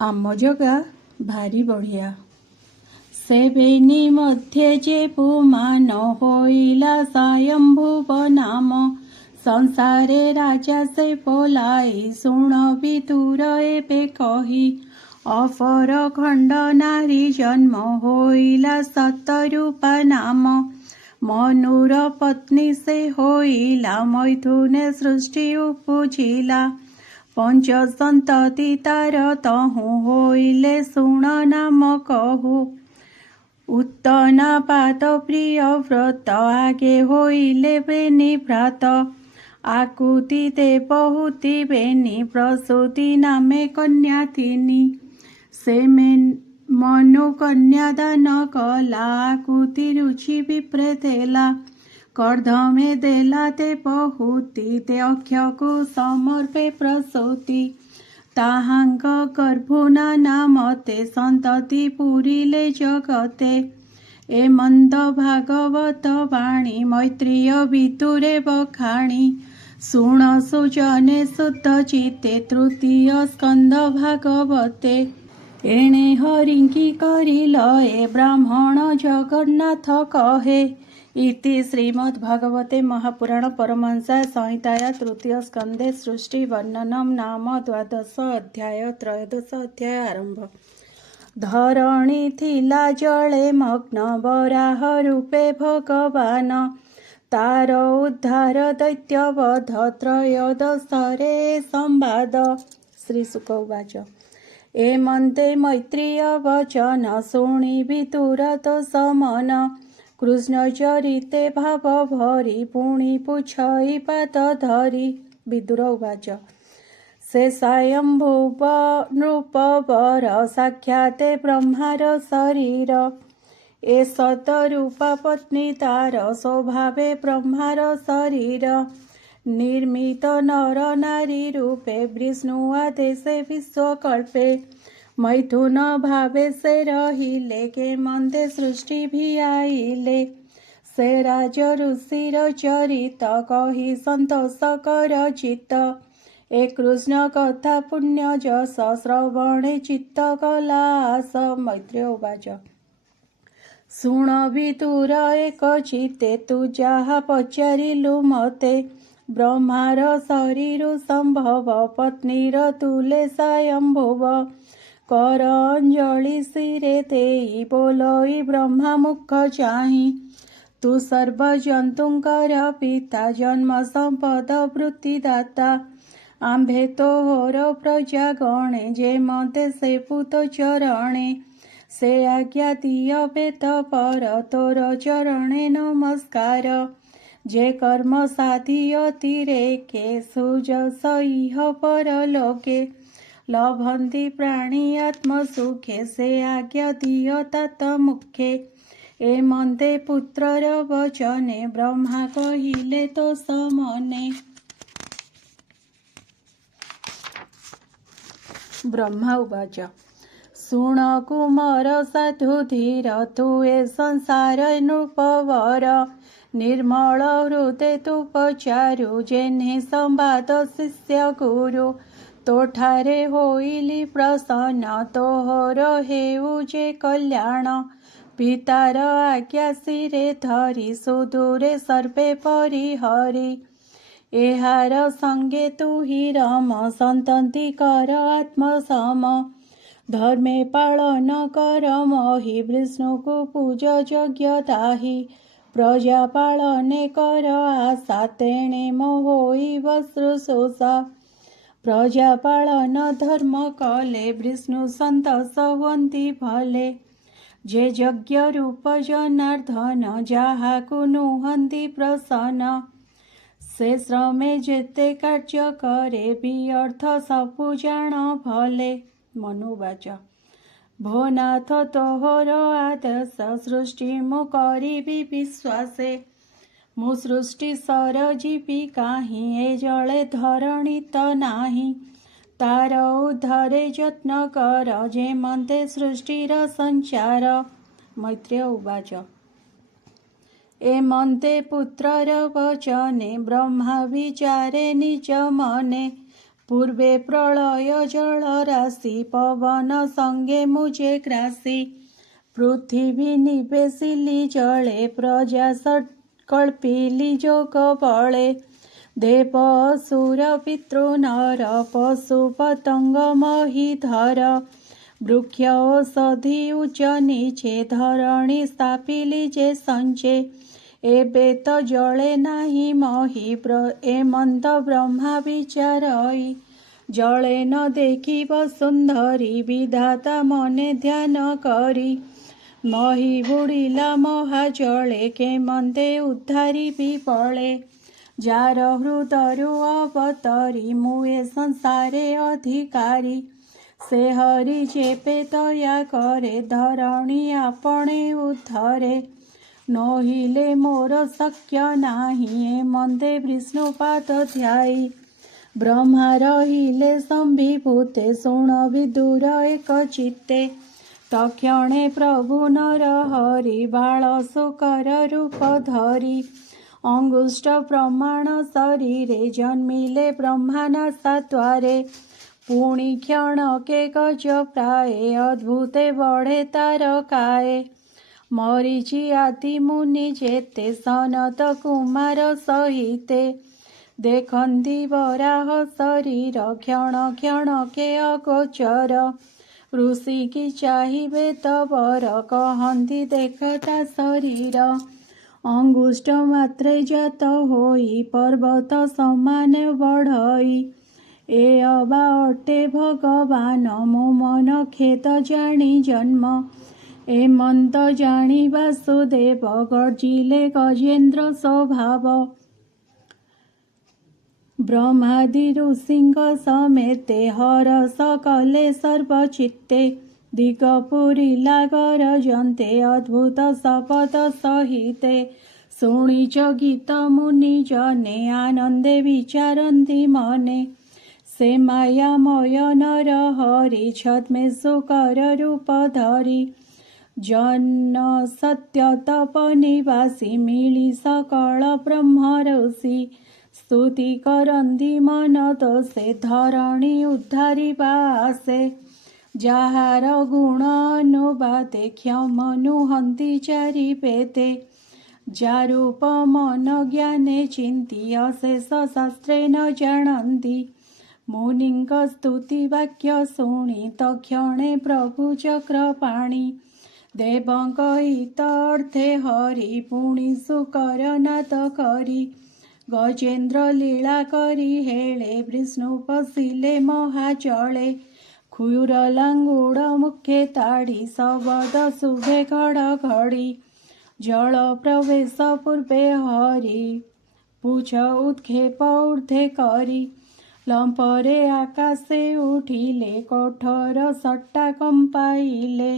आम जगा भारी बढ़िया सेवेनी मध्ये जे पुमान होइला स्वयंभुव नाम संसारे राजा से बोलाई शुण विदुर एबे कही अपर खंड नारी जन्म होइला सतरूपा नाम मनुर पत्नी से होइला मैथुने सृष्टि उपजिला पंच संतति तार तहु होइले शुण नाम कहु उत्तना पात प्रिय व्रत आगे होइले बेनी व्रत आकुति देवहूति बेनी प्रसूति नामे कन्या तिनी से मनु कन्यादान कला आकुति रुचि विप्रे देला कर्धमे देला ते बहुति ते अक्षकु समर्पे प्रसूति ताहांग गर्भुना नामते संतति पुरिले जगते ए मंद भागवत वाणी मैत्रीय विदुरे बखाणी शुण सुजने शुद्ध चित्ते तृतीय स्कंद भागवते एणे हरिंकी करिल ए ब्राह्मण जगन्नाथ कहे इति श्रीमद्भागवते महापुराण परमहंसा संहिताया तृतीय स्कंदे सृष्टि वर्णनम नाम 12 अध्याय 13 अध्याय आरंभ। धरणी थिला जले मग्न वराह रूपे भगवान तार उद्धार दैत्यवध त्रयोदशरे संवाद। श्री शुक उवाच ए मन्ते मैत्रीय वचन शुणि विदुर तो समन कृष्ण चरिते भाव भरी पुणी पुछई पाद धरी। विदुर उवाच से स्वयंभुव नृपवर साक्षाते ब्रह्मार शरीर ए सतरूपा पत्नी तार स्वभावे ब्रह्मार शरीर निर्मित नर नारी रूपे विष्णु आदेशे विश्वकल्पे मैथुन भावे से रहिले के मंदे सृष्टि भी आइले से राज ऋषिर चरित कही संतोष कर चित्त ए कृष्ण कथा पुण्य जस श्रवणे चित्त कलास। मैत्रेय उवाच शुण विदुर एक चित्ते तु जाहा पचारिलु मते ब्रह्मार शरीर संभव पत्नीर तुले स्वयंभुव कर अंजलि सिरे देई बोलई ब्रह्मा मुख चाहि तु सर्व जंतुंकर पिता जन्म संपद वृत्तिदाता आंभे तोहर प्रजा गणे जे मते से पुत चरणे से आज्ञा दिय बेत पर तोर चरणे नमस्कार जे कर्म साधिय तिरेके सुजस इह परलोके लभन्ति प्राणी आत्मसुखे से आज्ञा दिय तात मुखे ए मन्दे पुत्रर वचने ब्रह्मा कहिले तो समने। ब्रह्मा उवाच शुण कुमार साधु धीर तु ए संसार नृपवर निर्मल हृदय तु पचारु जेने संवाद शिष्य गुरु तोठारे होइली प्रसन्न तोहर हेउ जे कल्याण पितार आज्ञा सिरे धरी सुदूरे सर्वे परिहरी एहार संगे तु ही रम संतति कर आत्मसम धर्मे पालन कर महि विष्णु को पूज यज्ञ दाहि प्रजा पालने कर आशा तेणे मोहि वस्रुशोषा प्रजा पालन धर्म कले विष्णु संतोष हुअन्ति भले जे यज्ञ रूप जनार्दन जाहाकु नुहन्ति प्रसन्न से श्रमे जेते कार्य करे व्यर्थ सबु जाण भले। मनुवाच भो नाथ तोहर आदेश सृष्टि मु करिबि विश्वासे मु सृष्टि सरजीवी काहि ए जले धरणी त नाही तार उद्धारे यत्न कर जे मन्ते सृष्टिर संचार। मैत्रेय उवाच ए मन्ते पुत्रर वचने ब्रह्मा विचारे निज मने पूर्वे प्रलय जल राशि पवन संगे मुझे ग्रासी पृथ्वी निवेशिली जले प्रजा कल्पिली जोग बले देव असुर पितृ नर पशु पतंग महीधर वृक्ष औषधि उच्च नीचे धरणी स्थापिली जे संचे एबे तो जले नाही मही ए मंद ब्रह्मा विचारई जले न देखिब सुंदरी विधाता मने ध्यान करी मही बुड़िला महाजले के मंदे उद्धारी भी पड़े जार हृदयु अवतरी मुए संसारे अधिकारी से हरि जेपे दया करे धरणी आपणे उद्धरे नहिले मोर शक्य नाही मंदे विष्णुपाद ध्यायी ब्रह्मा रहिले संविभूते शुण विदुर एक चित्ते तक्षणे प्रभु नर हरि बाळ सुकर रूप धरी अंगुष्ठ प्रमाण शरीरे जन्मिले ब्रह्मानासा द्वारे पुणी क्षण के गज प्राय अद्भुते बढ़े तारकाए मरीचि आदि मुनि जेते सनत कुमार सहिते देखन्ति वराह शरीर क्षण क्षण के अगोचर ऋषि की चाहिए तबर कहन्ति देखता शरीर अंगुष्ठ मात्रे जात होई पर्वत समान बढ़ई ए अबा अटे भगवान मो मन खेत जानी जन्म ए मंत जानी वासुदेव गर्जिले गजेन्द्र स्वभाव ब्रह्मादि ऋषिंग समेते हरस कले सर्वचित्ते दिगपुरीला गरजन्ते अद्भुत शपथ सहिते शुणिच गीत मुनि जने आनंदे विचारन्ति मने से मायामय नर हरि छद्मे सुकर रूप धरी जन सत्य तप निवासी मिली सकल ब्रह्म ऋषि स्तुति करन्ति मन दोषे धरणी उद्धारिबा आसे जाहार गुण अनुवादे क्षम नुहन्ति चारि पेते जारूप मन ज्ञाने चिन्ति अशेष शास्त्रे न जानन्ति मुनिंक स्तुति वाक्य शुणि तक्षणे प्रभु चक्रपाणि देवंक हित अर्थे हरि पुणि सुकर नाद करी गजेन्द्र लीला करी हेले विष्णु पशिले महाजले क्षुर लांगुड़ मुखे ताड़ी शबद शुभे घड़घड़ी जल प्रवेश पूर्वे हरि पूछ उत्क्षेप ऊर्ध्वे करी लंपरे आकाशे उठिले कठोर सट्टा कंपाइले